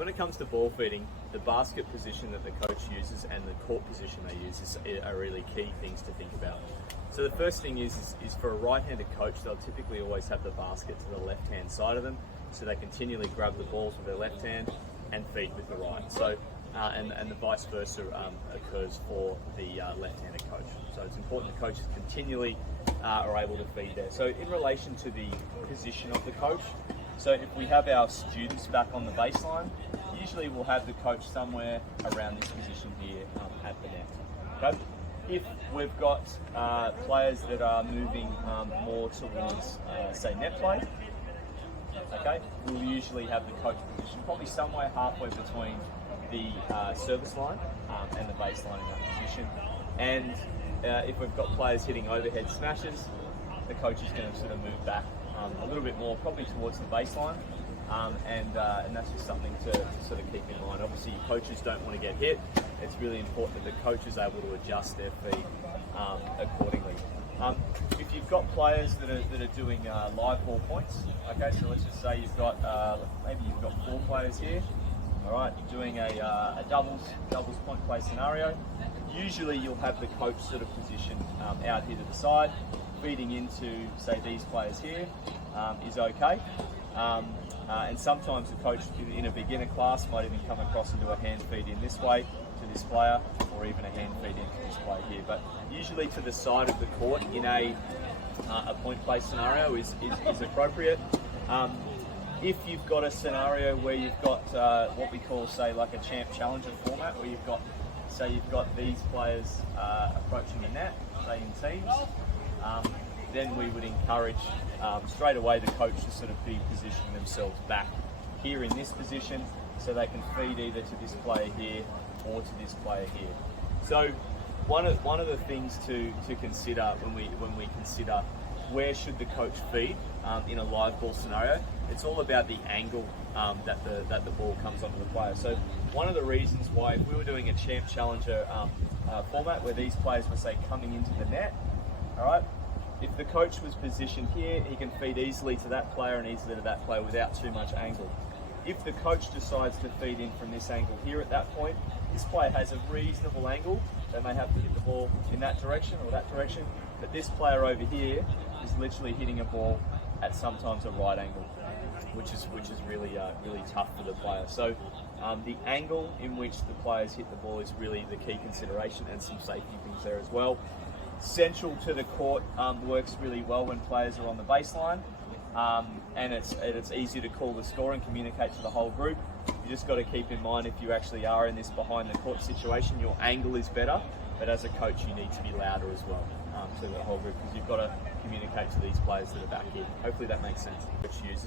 when it comes to ball feeding, the basket position that the coach uses and the court position they use are really key things to think about. So the first thing is for a right-handed coach, they'll typically always have the basket to the left-hand side of them, so they continually grab the balls with their left hand and feed with the right. So and the vice versa occurs for the left-handed coach. So it's important the coaches continually are able to feed there. So in relation to the position of the coach, so if we have our students back on the baseline, usually we'll have the coach somewhere around this position here at the net. Okay? If we've got players that are moving more towards, say, net play, okay, we'll usually have the coach position probably somewhere halfway between the service line and the baseline in that position. And if we've got players hitting overhead smashes, the coach is going to sort of move back a little bit more, probably towards the baseline, and that's just something to sort of keep in mind. Obviously, coaches don't want to get hit. It's really important that the coach is able to adjust their feed accordingly. If you've got players that are doing live ball points, okay, so let's just say you've got maybe you've got 4 players here, all right, doing a doubles point play scenario. Usually, you'll have the coach sort of positioned out here to the side, feeding into, say, these players here is okay. And sometimes the coach in a beginner class might even come across and do a hand feed in this way to this player, or even a hand feed into this player here. But usually to the side of the court in a point play scenario is appropriate. If you've got a scenario where you've got what we call, say, like a champ challenger format, where you've got, say, you've got these players approaching the net, say in teams, then we would encourage straight away the coach to sort of be positioning themselves back here in this position, so they can feed either to this player here or to this player here. So one of the things to consider when we consider where should the coach feed in a live ball scenario, it's all about the angle that the ball comes onto the player. So one of the reasons why, if we were doing a champ challenger format where these players were, say, coming into the net, all right, if the coach was positioned here, he can feed easily to that player and easily to that player without too much angle. If the coach decides to feed in from this angle here at that point, this player has a reasonable angle. They may have to hit the ball in that direction or that direction, but this player over here is literally hitting a ball at sometimes a right angle, which is really tough for the player. So the angle in which the players hit the ball is really the key consideration, and some safety things there as well. Central to the court works really well when players are on the baseline, and it's easy to call the score and communicate to the whole group. You just got to keep in mind, if you actually are in this behind the court situation, your angle is better, but as a coach you need to be louder as well to the whole group, because you've got to communicate to these players that are back here. Hopefully that makes sense. Coach uses